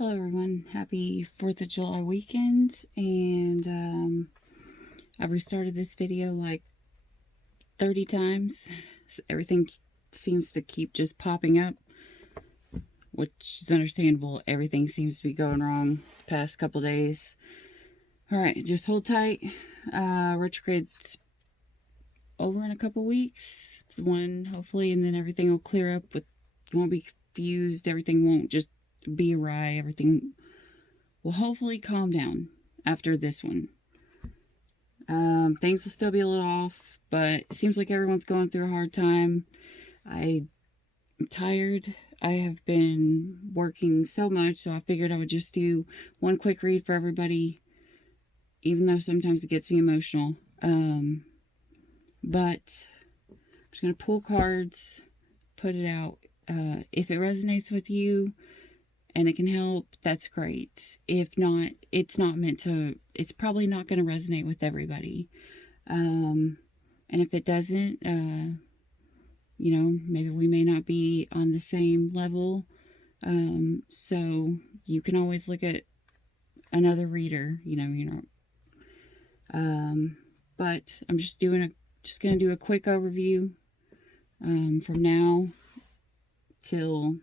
Hello everyone, happy 4th of July weekend, and I've restarted this video like 30 times. So everything seems to keep just popping up, which is understandable. Everything seems to be going wrong the past couple days. Alright, just hold tight. Retrograde's over in a couple weeks, hopefully, and then everything will clear up. You won't be confused, everything won't just be awry, everything will hopefully calm down after this one. Things will still be a little off, but it seems like everyone's going through a hard time. I'm tired. I have been working so much, so I figured I would just do one quick read for everybody, even though sometimes it gets me emotional. But I'm just going to pull cards, put it out. If it resonates with you and it can help, that's great. If not, it's probably not going to resonate with everybody. And if it doesn't, maybe we may not be on the same level. So you can always look at another reader, but I'm just going to do a quick overview, from now till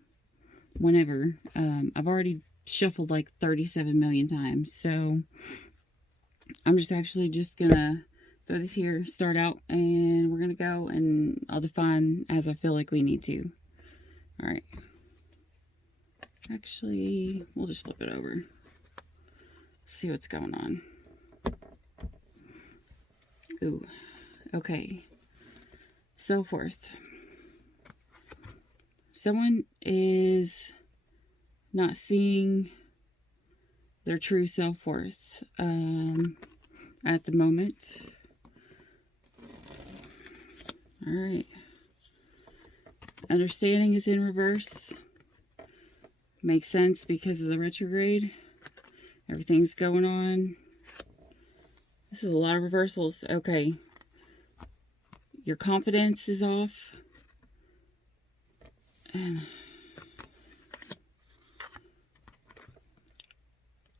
whenever. I've already shuffled like 37 million times, so I'm actually just gonna throw this here, start out, and we're gonna go, and I'll define as I feel like we need to. Alright. Actually, we'll just flip it over. See what's going on. Ooh. Okay. Self-worth. Someone is not seeing their true self-worth at the moment. Alright. Understanding is in reverse. Makes sense because of the retrograde. Everything's going on. This is a lot of reversals. Okay. Your confidence is off. And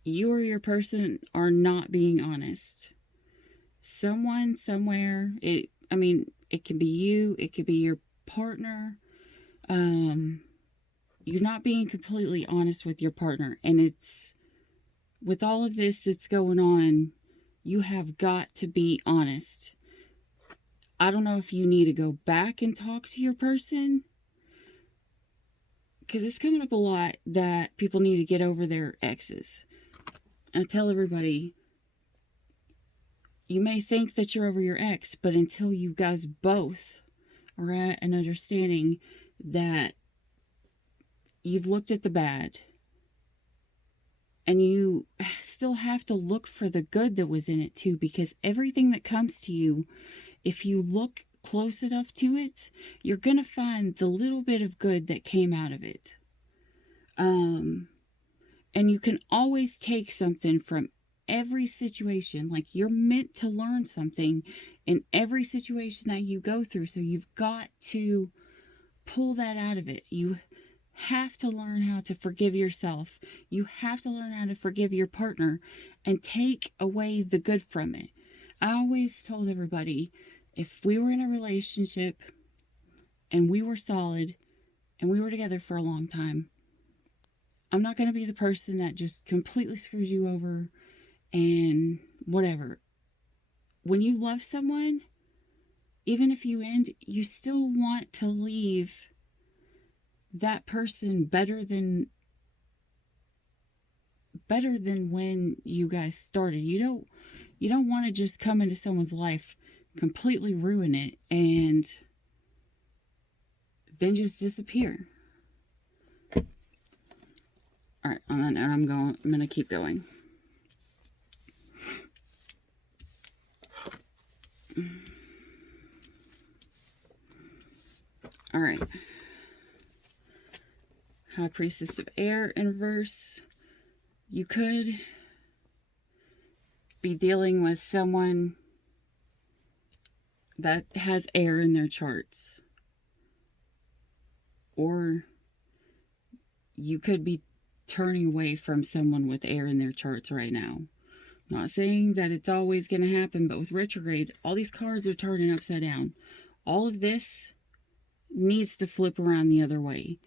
you or your person are not being honest. Someone, somewhere, it can be you, it could be your partner. You're not being completely honest with your partner. And with all of this that's going on, you have got to be honest. I don't know if you need to go back and talk to your person, because it's coming up a lot that people need to get over their exes. I tell everybody, you may think that you're over your ex, but until you guys both are at an understanding that you've looked at the bad, and you still have to look for the good that was in it too, because everything that comes to you, if you look close enough to it, you're gonna find the little bit of good that came out of it. And you can always take something from every situation. Like, you're meant to learn something in every situation that you go through, so you've got to pull that out of it. You have to learn how to forgive yourself. You have to learn how to forgive your partner and take away the good from it. I always told everybody, if we were in a relationship and we were solid and we were together for a long time, I'm not going to be the person that just completely screws you over and whatever. When you love someone, even if you end, you still want to leave that person better than when you guys started. You don't want to just come into someone's life, completely ruin it, and then just disappear. Alright, I'm gonna keep going. Alright. High Priestess of Air in reverse. You could be dealing with someone that has air in their charts. Or you could be turning away from someone with air in their charts right now. Not saying that it's always going to happen, but with retrograde, all these cards are turning upside down. All of this needs to flip around the other way.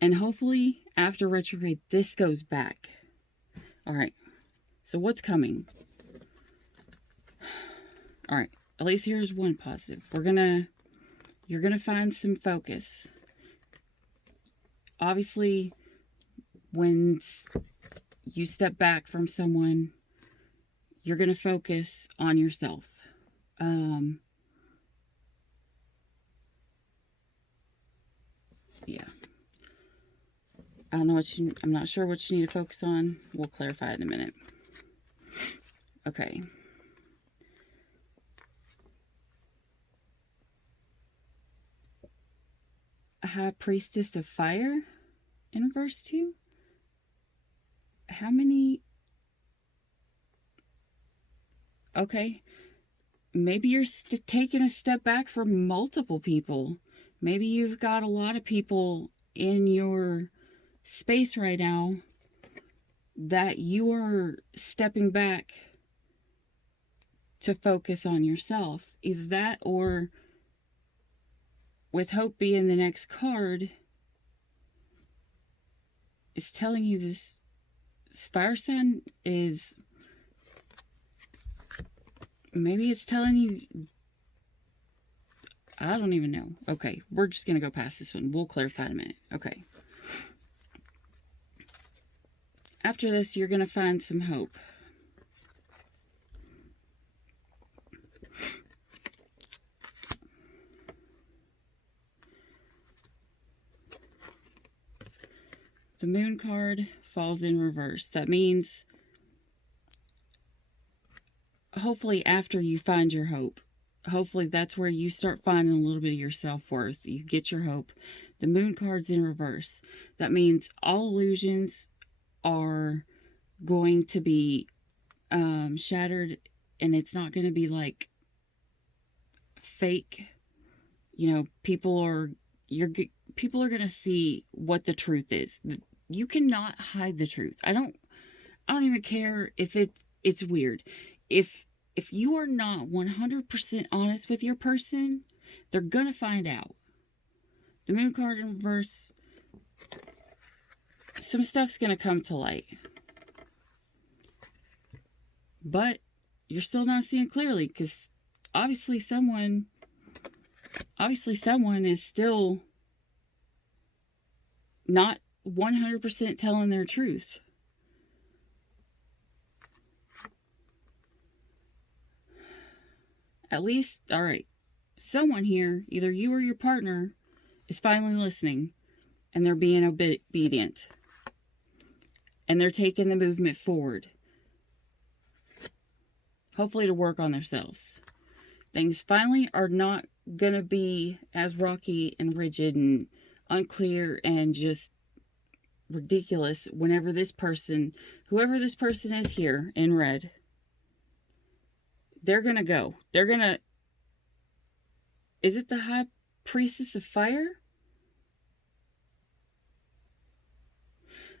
And hopefully, after retrograde, this goes back. All right. So what's coming? All right. At least here's one positive. You're going to find some focus. Obviously, when you step back from someone, you're going to focus on yourself. Yeah. I don't know I'm not sure what you need to focus on. We'll clarify it in a minute. Okay. High Priestess of Fire in verse 2. How many? Okay. Maybe you're taking a step back from multiple people. Maybe you've got a lot of people in your space right now that you are stepping back to focus on yourself. Either that, or with Hope being the next card, it's telling you this fire sign is, maybe it's telling you, I don't even know. Okay, we're just going to go past this one. We'll clarify in a minute. Okay. After this, you're going to find some hope. The Moon card falls in reverse. That means, hopefully after you find your hope, hopefully that's where you start finding a little bit of your self-worth. You get your hope. The Moon card's in reverse. That means all illusions are going to be shattered, and it's not going to be like fake. You know, people are going to see what the truth is. You cannot hide the truth. I don't even care if it's weird. If you are not 100% honest with your person, they're going to find out. The Moon card in reverse, some stuff's going to come to light. But you're still not seeing clearly, because obviously someone is still not 100% telling their truth. At least, all right, someone here, either you or your partner, is finally listening, and they're being obedient, and they're taking the movement forward, hopefully to work on themselves. Things finally are not going to be as rocky and rigid and unclear and just ridiculous whenever whoever this person is here in red, they're going to go. Is it the High Priestess of Fire?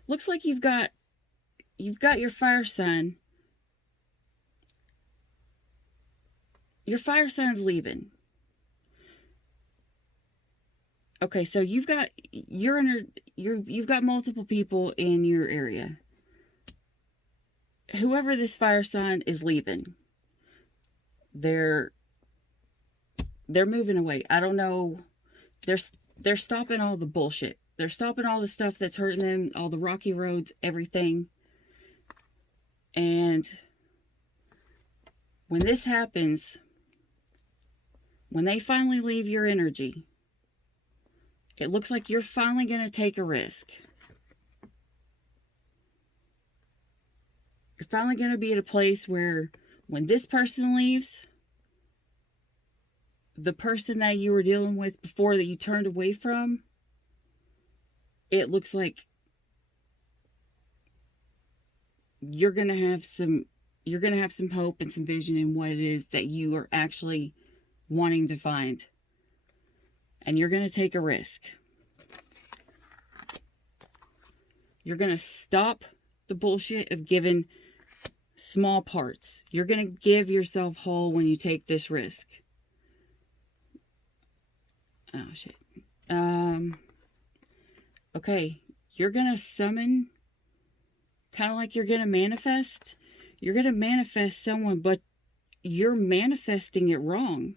Looks like you've got your fire sign. Your fire sign's leaving. Okay, so you've got multiple people in your area. Whoever this fire sign is leaving, they're moving away. I don't know. They're stopping all the bullshit. They're stopping all the stuff that's hurting them, all the rocky roads, everything. And when this happens, when they finally leave your energy, it looks like you're finally going to take a risk. You're finally going to be at a place where when this person leaves, the person that you were dealing with before that you turned away from, it looks like you're going to have some hope and some vision in what it is that you are actually wanting to find. And you're going to take a risk. You're going to stop the bullshit of giving small parts. You're going to give yourself whole when you take this risk. Oh, shit. Okay. You're going to summon, kind of like you're going to manifest. You're going to manifest someone, but you're manifesting it wrong.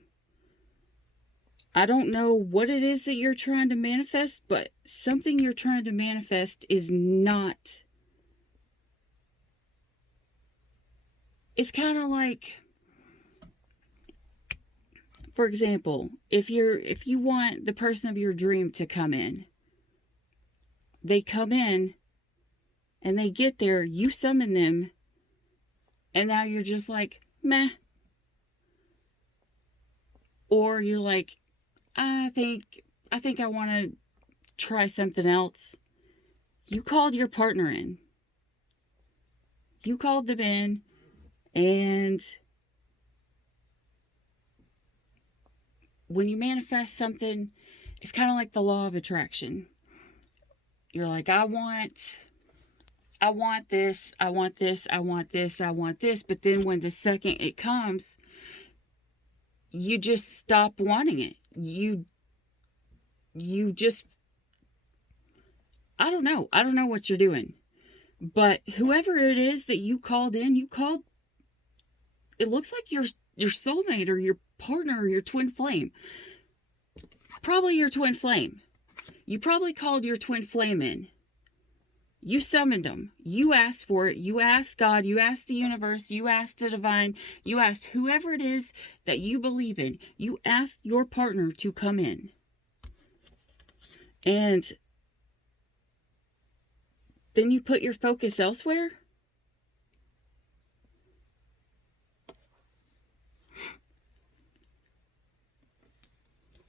I don't know what it is that you're trying to manifest, but something you're trying to manifest is not. It's kind of like, for example, if you want the person of your dream to come in, they come in and they get there, you summon them, and now you're just like, meh. Or you're like, I think I want to try something else. You called your partner in. You called them in, and when you manifest something, it's kind of like the law of attraction. You're like, I want this, I want this, I want this, I want this. But then when the second it comes, you just stop wanting it. You just, I don't know what you're doing. But whoever it is that you called in, it looks like your soulmate or your partner or your twin flame. Probably your twin flame. You probably called your twin flame in. You summoned them. You asked for it. You asked God. You asked the universe. You asked the divine. You asked whoever it is that you believe in. You asked your partner to come in. And then you put your focus elsewhere?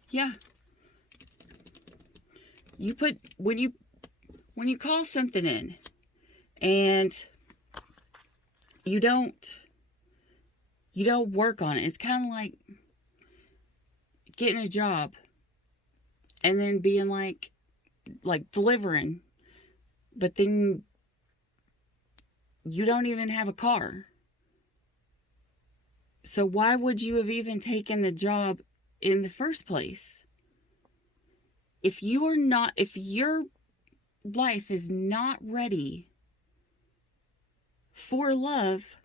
Yeah. You put, when you call something in and you don't work on it, it's kind of like getting a job and then being like delivering, but then you don't even have a car. So why would you have even taken the job in the first place? If your life is not ready for love,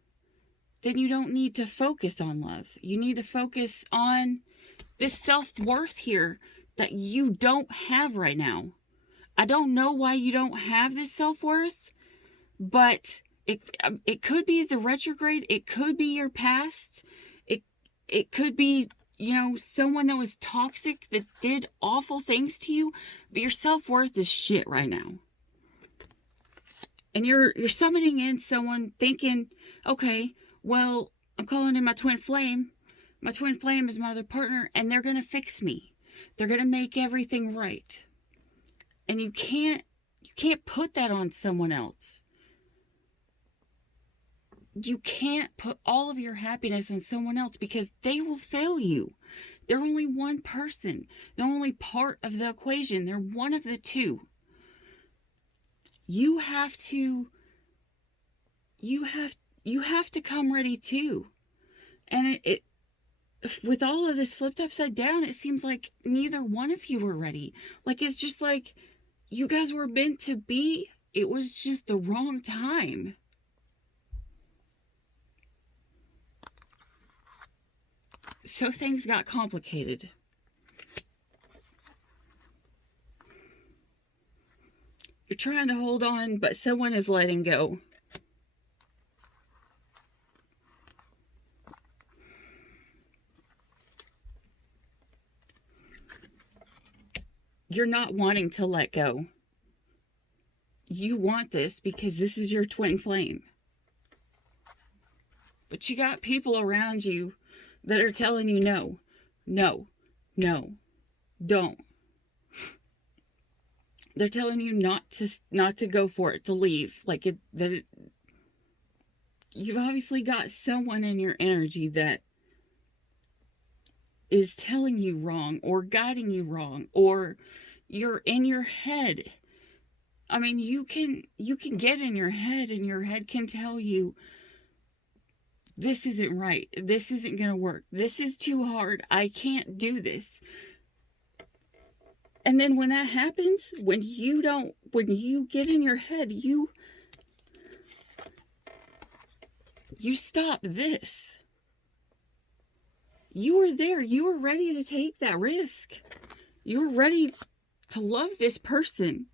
then you don't need to focus on love. You need to focus on this self-worth here that you don't have right now. I don't know why you don't have this self-worth, but it could be the retrograde. It could be your past. It could be, someone that was toxic that did awful things to you, but your self-worth is shit right now. And you're summoning in someone thinking, okay, well, I'm calling in my twin flame. My twin flame is my other partner, and they're going to fix me. They're going to make everything right. And you can't put that on someone else. You can't put all of your happiness on someone else because they will fail you. They're only one person. They're only part of the equation. They're one of the two. You have to come ready too. And it with all of this flipped upside down, it seems like neither one of you were ready. Like, it's just like you guys were meant to be. It was just the wrong time. So things got complicated. You're trying to hold on, but someone is letting go. You're not wanting to let go. You want this because this is your twin flame. But you got people around you that are telling you no, don't. They're telling you not to go for it, to leave. You've obviously got someone in your energy that is telling you wrong or guiding you wrong, or you're in your head. I mean, you can get in your head, and your head can tell you, this isn't right. This isn't going to work. This is too hard. I can't do this. And then when that happens, when you get in your head, you stop this. You were there. You were ready to take that risk. You were ready to love this person.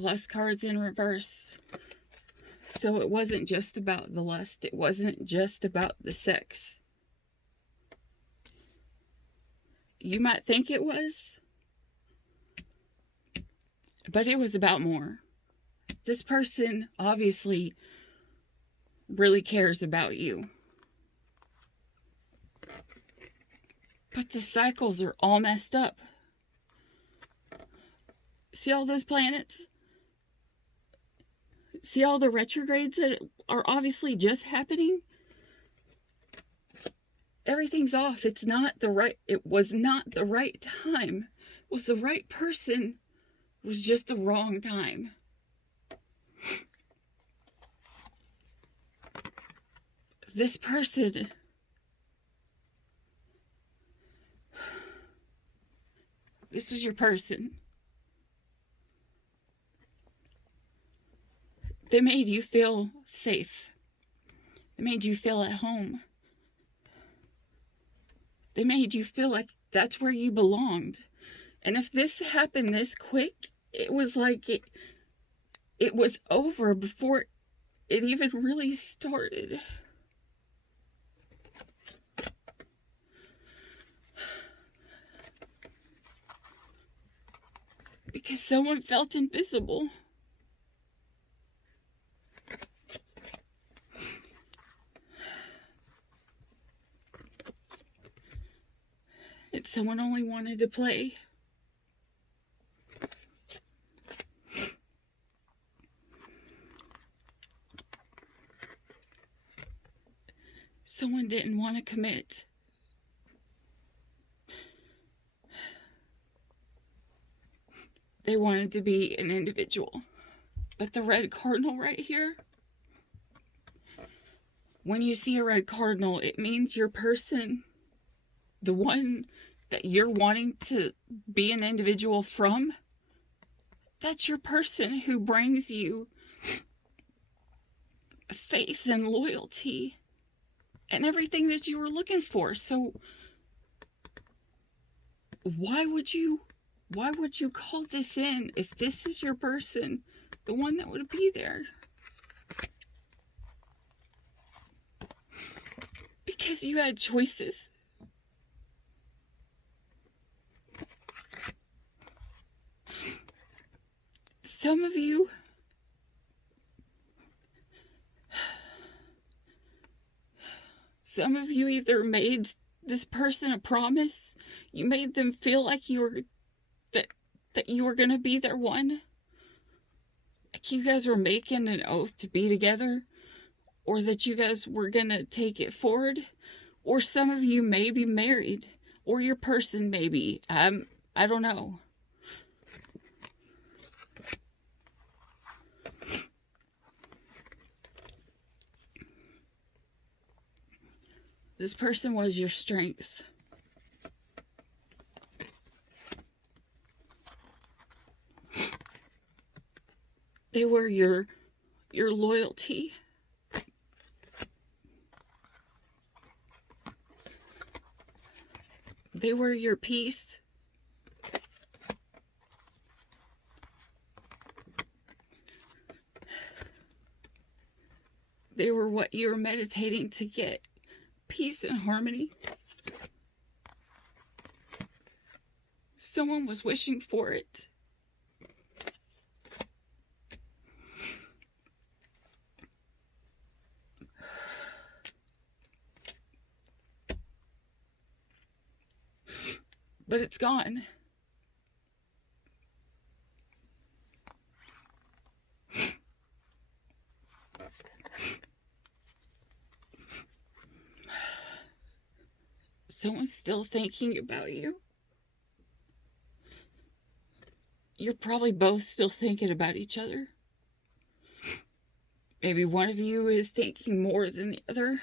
Lust cards in reverse. So it wasn't just about the lust. It wasn't just about the sex. You might think it was, but it was about more. This person obviously really cares about you. But the cycles are all messed up. See all those planets? See all the retrogrades that are obviously just happening? Everything's off. It was not the right time. It was the right person. It was just the wrong time. This person, this was your person. They made you feel safe. They made you feel at home. They made you feel like that's where you belonged. And if this happened this quick, it was like it was over before it even really started. Because someone felt invisible. And someone only wanted to play. Someone didn't want to commit. They wanted to be an individual. But the red cardinal right here, when you see a red cardinal, it means your person, the one that you're wanting to be an individual from, that's your person who brings you faith and loyalty and everything that you were looking for. So why would you call this in if this is your person, the one that would be there? Because you had choices. Some of you either made this person a promise, you made them feel like you were that you were going to be their one, like you guys were making an oath to be together, or that you guys were going to take it forward. Or some of you may be married, or your person may be. I don't know. This person was your strength. They were your loyalty. They were your peace. They were what you were meditating to get. Peace and harmony. Someone was wishing for it. but it's gone. Someone's still thinking about you. You're probably both still thinking about each other. Maybe one of you is thinking more than the other.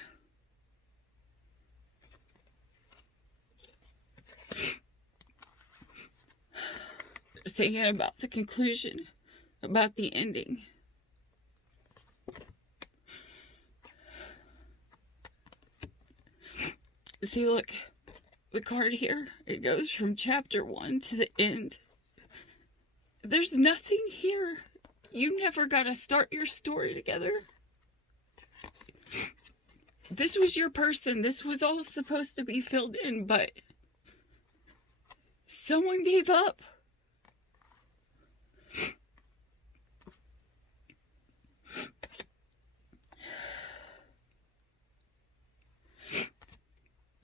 They're thinking about the conclusion, about the ending. See, look, the card here, it goes from chapter 1 to the end. There's nothing here. You never got to start your story together. This was your person. This was all supposed to be filled in, but someone gave up.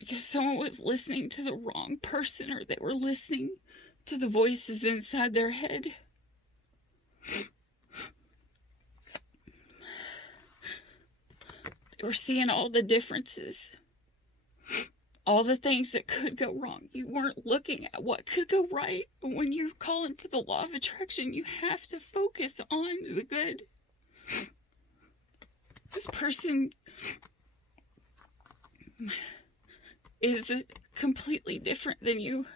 Because someone was listening to the wrong person, or they were listening to the voices inside their head. They were seeing all the differences, all the things that could go wrong. You weren't looking at what could go right. When you're calling for the law of attraction, you have to focus on the good. This person is completely different than you.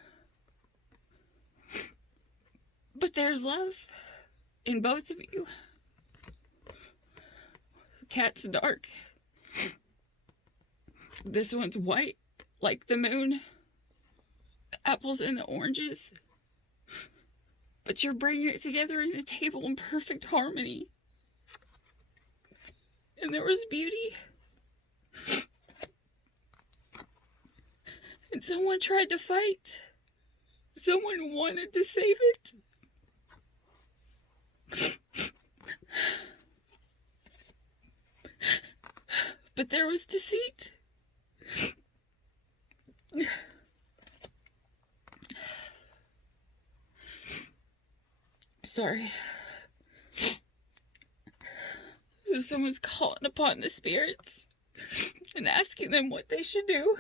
But there's love in both of you. Cat's dark. This one's white, like the moon. The apples and the oranges. But you're bringing it together in the table in perfect harmony. And there was beauty. And someone tried to fight. Someone wanted to save it. But there was deceit. Sorry. So someone's calling upon the spirits and asking them what they should do.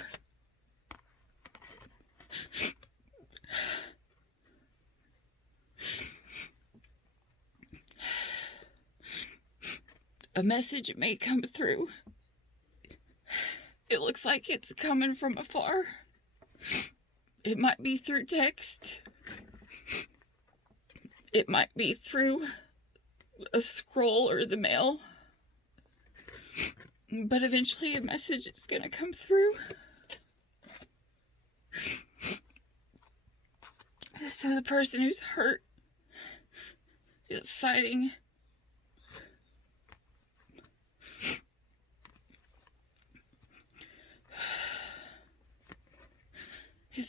A message may come through. It looks like it's coming from afar. It might be through text. It might be through a scroll or the mail. But eventually a message is going to come through. So the person who's hurt is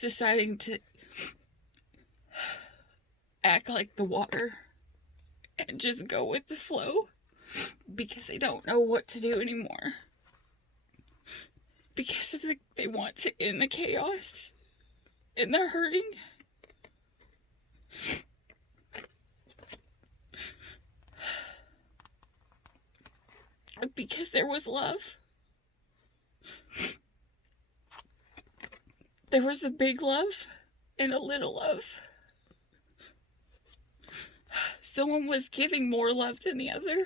deciding to act like the water and just go with the flow because they don't know what to do anymore. Because they want to end the chaos and they're hurting. Because there was love. There was a big love and a little love. Someone was giving more love than the other,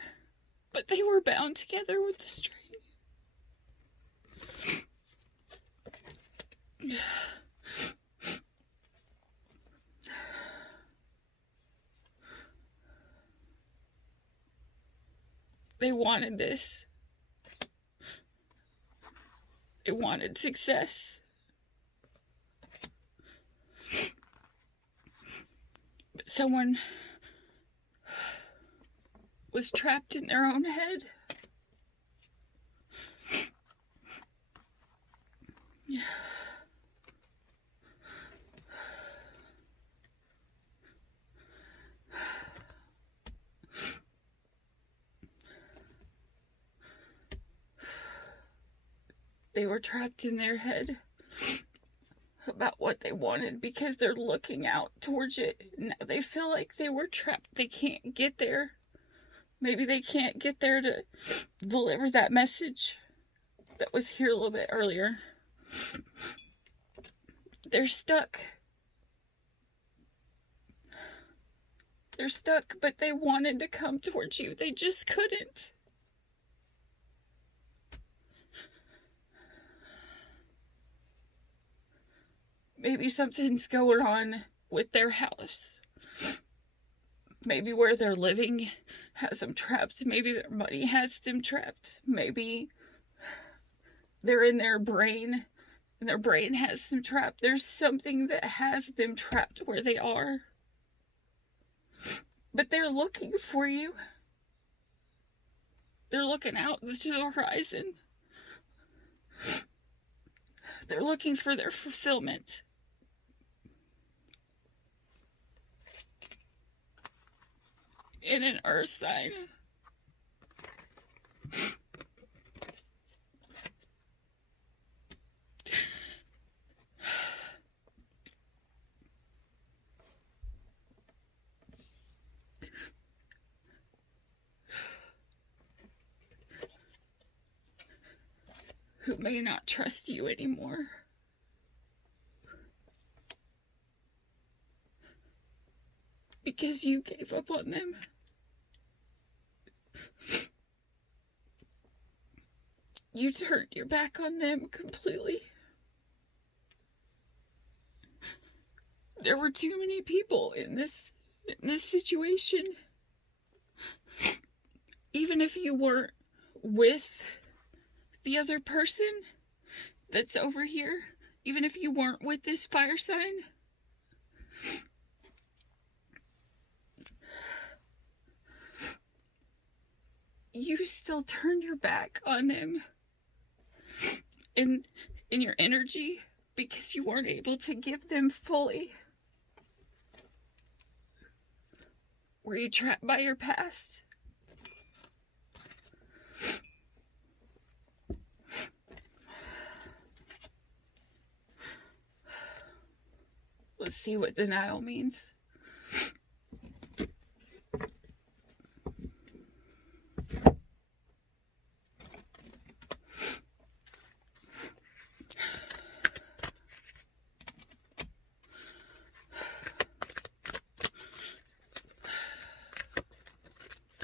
but they were bound together with the string. They wanted this. They wanted success. But someone was trapped in their own head. They were trapped in their head. about what they wanted because they're looking out towards it. Now they feel like they were trapped. They can't get there. Maybe they can't get there to deliver that message that was here a little bit earlier. They're stuck. They're stuck, but they wanted to come towards you. They just couldn't. Maybe something's going on with their house. Maybe where they're living has them trapped. Maybe their money has them trapped. Maybe they're in their brain and their brain has them trapped. There's something that has them trapped where they are. But they're looking for you. They're looking out to the horizon. They're looking for their fulfillment. In an earth sign. Who may not trust you anymore. Because you gave up on them. You turned your back on them completely. There were too many people in this situation. Even if you weren't with the other person that's over here, even if you weren't with this fire sign, you still turned your back on them in your energy because you weren't able to give them fully. Were you trapped by your past? Let's see what denial means.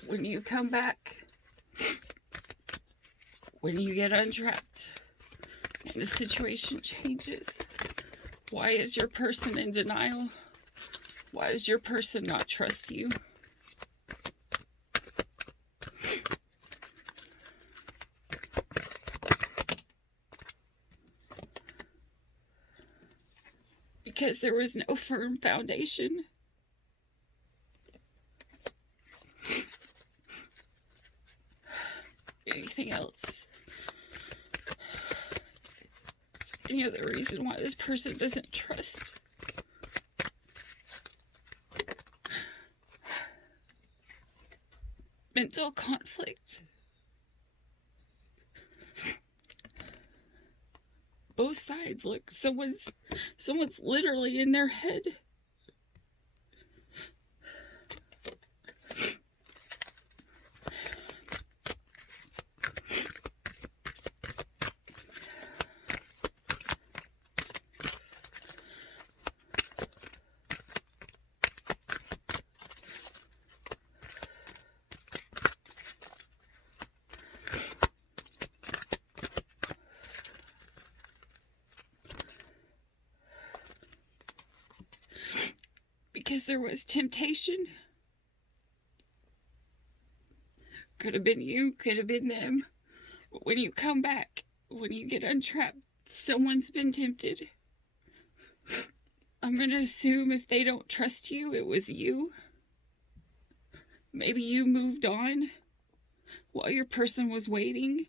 When you come back, when you get untrapped, and the situation changes, why is your person in denial? Why does your person not trust you? Because there was no firm foundation. Anything else? Is there any other reason why this person doesn't trust? Mental conflict. Both sides. Look, someone's literally in their head. Because there was temptation. Could have been you, could have been them. But when you come back, when you get untrapped, someone's been tempted. I'm going to assume if they don't trust you, it was you. Maybe you moved on while your person was waiting.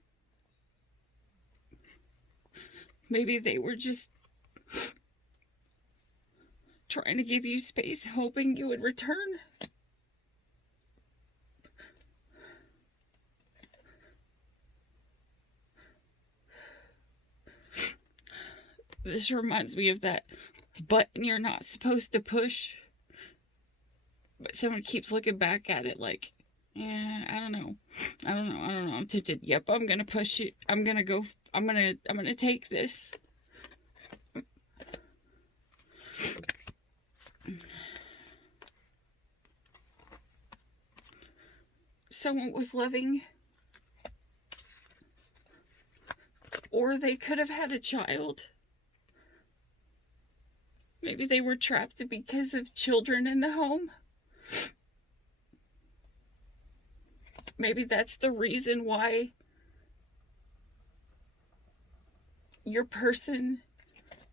Maybe they were just trying to give you space, hoping you would return. This reminds me of that button you're not supposed to push, but someone keeps looking back at it like, yeah, I don't know. I'm tempted. Yep, I'm gonna push it. I'm gonna take this. Someone was loving, or they could have had a child. Maybe they were trapped because of children in the home. Maybe that's the reason why your person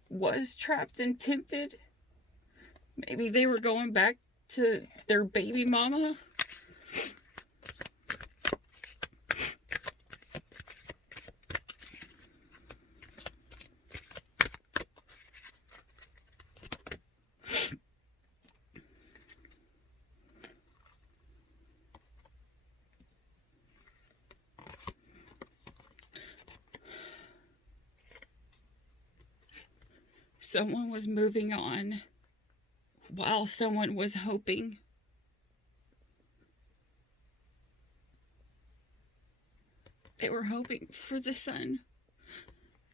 was trapped and tempted. Maybe they were going back to their baby mama. Someone was moving on while someone was hoping. They were hoping for the son.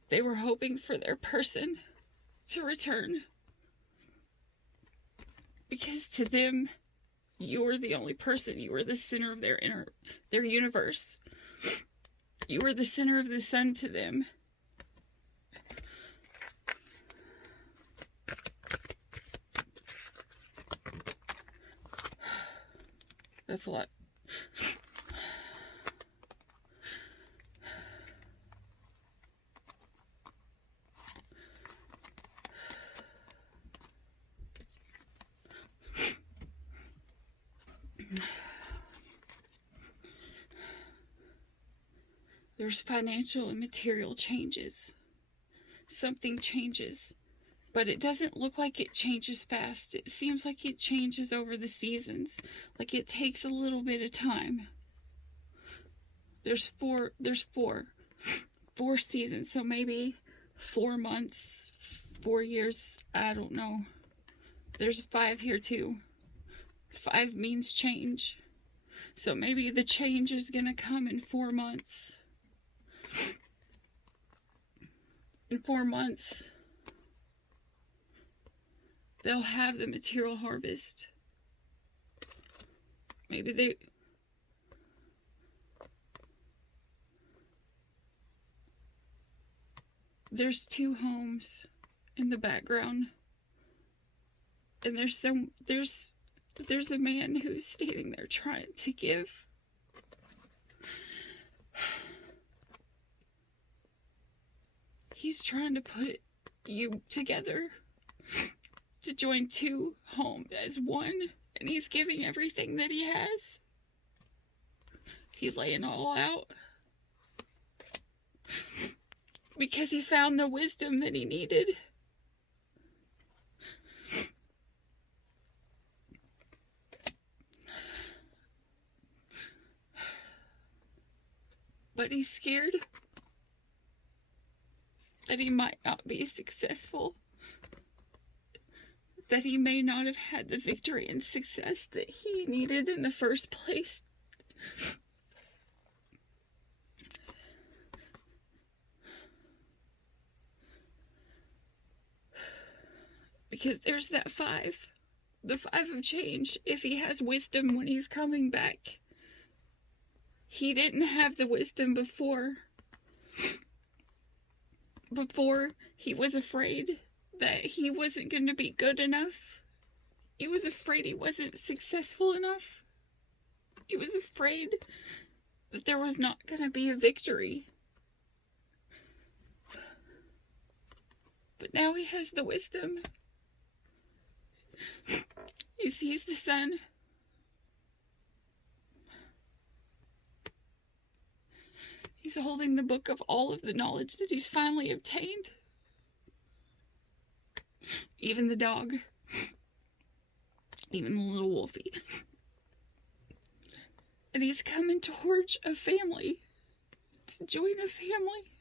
They were hoping for their person to return. Because to them, you were the only person. You were the center of their universe. You were the center of the sun to them. That's a lot. There's financial and material changes. Something changes. But it doesn't look like it changes fast. It seems like it changes over the seasons. Like it takes a little bit of time. There's four seasons. So maybe 4 months, 4 years. I don't know. There's 5 here too. 5 means change. So maybe the change is going to come in 4 months. In 4 months, they'll have the material harvest. Maybe there's 2 homes in the background. And there's a man who's standing there trying to give. He's trying to put you together to join 2 homes as one, and he's giving everything that he has. He's laying all out because he found the wisdom that he needed. But he's scared that he might not be successful, that he may not have had the victory and success that he needed in the first place. Because there's that 5, the 5 of change. If he has wisdom when he's coming back, he didn't have the wisdom before. Before, he was afraid that he wasn't going to be good enough. He was afraid he wasn't successful enough. He was afraid that there was not going to be a victory. But now he has the wisdom. He sees the sun. He's holding the book of all of the knowledge that he's finally obtained. Even the dog. Even the little wolfie. And he's coming towards a family. To join a family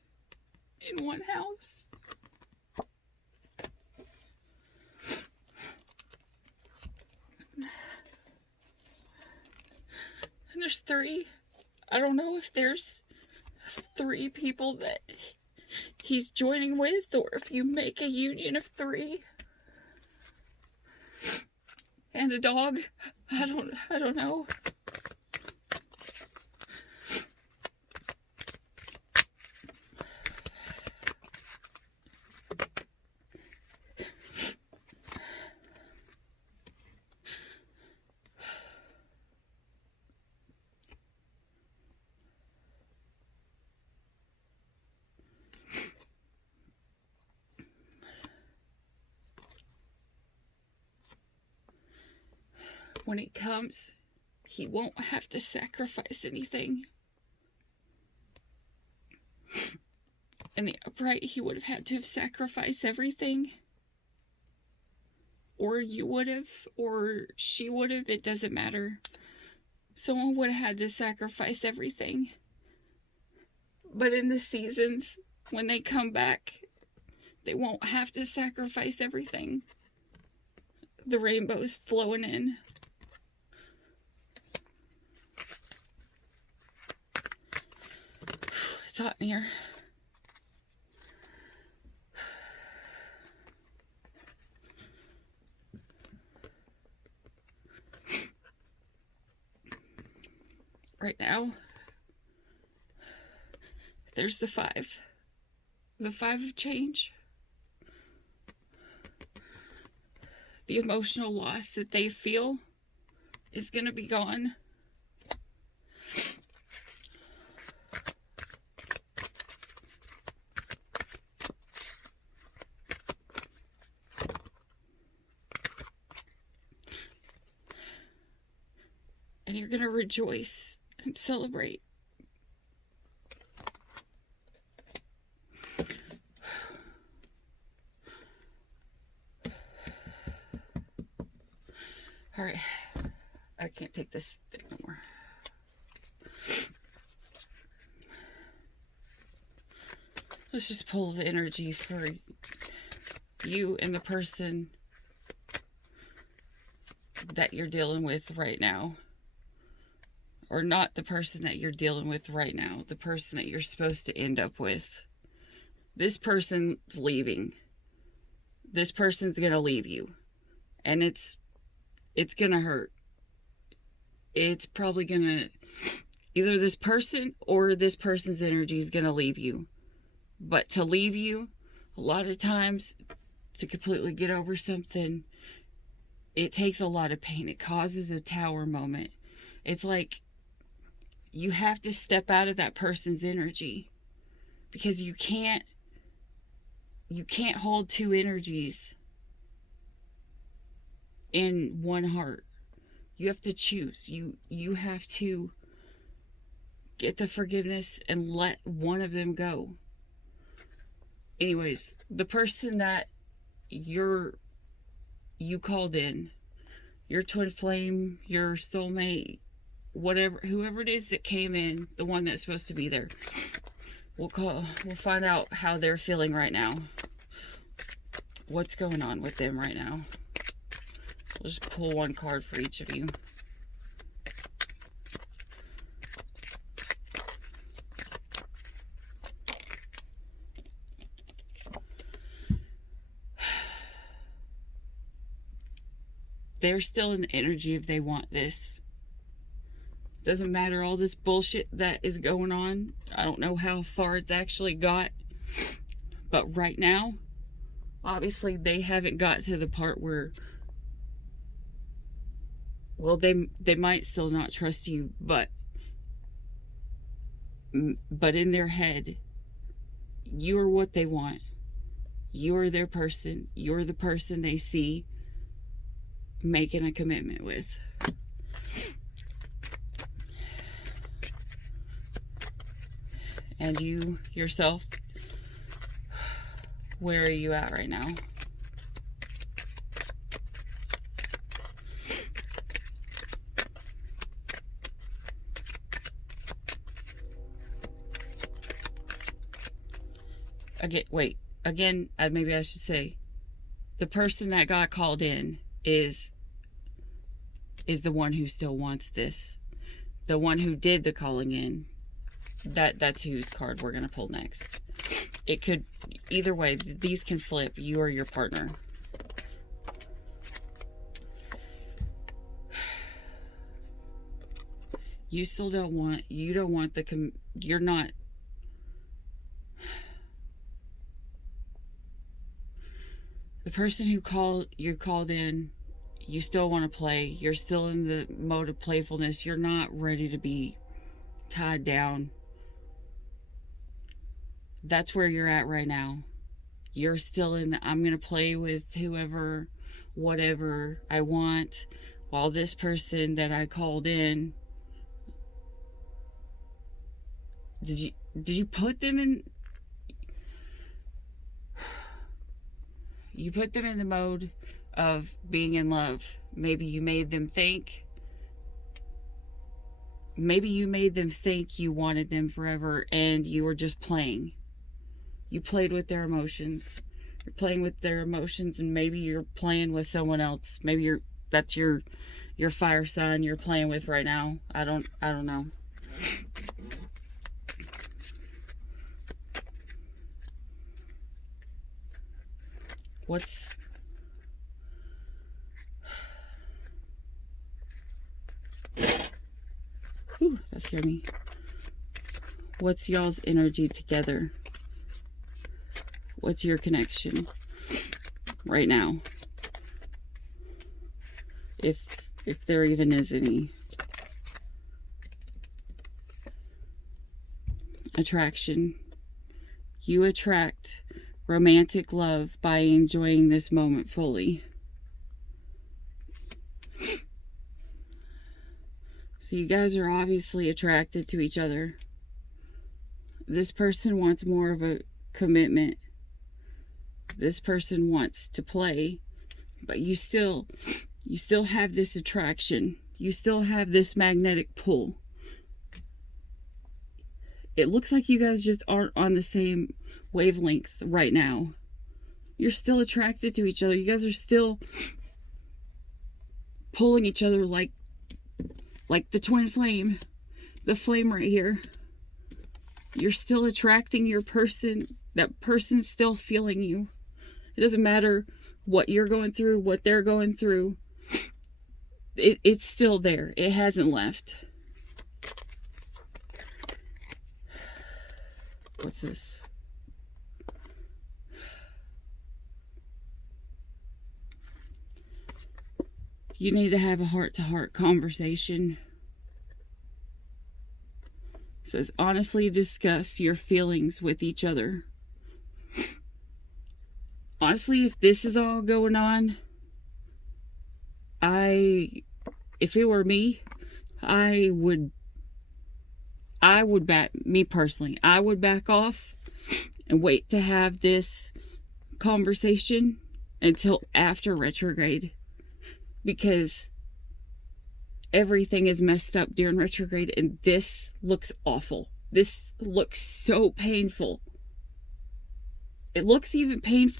in one house. There's 3. I don't know if there's 3 people that he's joining with, or if you make a union of 3 and a dog. I don't know. When it comes, he won't have to sacrifice anything. In the upright, he would have had to have sacrificed everything. Or you would have, or she would have, it doesn't matter. Someone would have had to sacrifice everything. But in the seasons, when they come back, they won't have to sacrifice everything. The rainbow's flowing in. It's hot in here. Right now, there's the 5. The 5 of change. The emotional loss that they feel is going to be gone. And you're going to rejoice and celebrate. All right. I can't take this thing no more. Let's just pull the energy for you and the person that you're dealing with right now. Or not the person that you're dealing with right now. The person that you're supposed to end up with. This person's leaving. This person's going to leave you. And it's going to hurt. It's probably going to... Either this person or this person's energy is going to leave you. But to leave you, a lot of times, to completely get over something, it takes a lot of pain. It causes a tower moment. It's like you have to step out of that person's energy, because you can't hold 2 energies in one heart. You have to choose. You have to get the forgiveness and let one of them go. Anyways, the person that you called in, your twin flame, your soulmate, whatever, whoever it is that came in, the one that's supposed to be there, we'll find out how they're feeling right now. What's going on with them right now? We'll just pull one card for each of you. They're still in the energy if they want this. Doesn't matter all this bullshit that is going on. I don't know how far it's actually got. But right now, obviously they haven't got to the part where, well, they might still not trust you, but in their head, you're what they want. You're their person. You're the person they see making a commitment with. And you yourself, where are you at right now? Maybe I should say, the person that got called in is the one who still wants this. the one who did the calling in. That's whose card we're going to pull next. It could, either way, these can flip, you or your partner. You still don't want, you're not, the person who you called in, you still want to play. You're still in the mode of playfulness. You're not ready to be tied down. That's where you're at right now. You're still in the, I'm going to play with whoever, whatever I want, while this person that I called in, did you put them in, you put them in the mode of being in love. Maybe you made them think, you wanted them forever, and you were just playing. You played with their emotions. You're playing with their emotions, and maybe you're playing with someone else. Maybe that's your fire sign you're playing with right now. I don't know. Ooh, that scared me. What's y'all's energy together? What's your connection right now? If there even is any. Attraction. You attract romantic love by enjoying this moment fully. So you guys are obviously attracted to each other. This person wants more of a commitment. This person wants to play, but you still have this attraction. You still have this magnetic pull. It looks like you guys just aren't on the same wavelength right now. You're still attracted to each other. You guys are still pulling each other like the twin flame. The flame right here. You're still attracting your person. That person's still feeling you. It doesn't matter what you're going through, what they're going through. It's still there. It hasn't left. What's this? You need to have a heart-to-heart conversation. It says, honestly discuss your feelings with each other. Honestly, if this is all going on, if it were me, I would back off and wait to have this conversation until after retrograde, because everything is messed up during retrograde, and this looks awful. This looks so painful. It looks even painful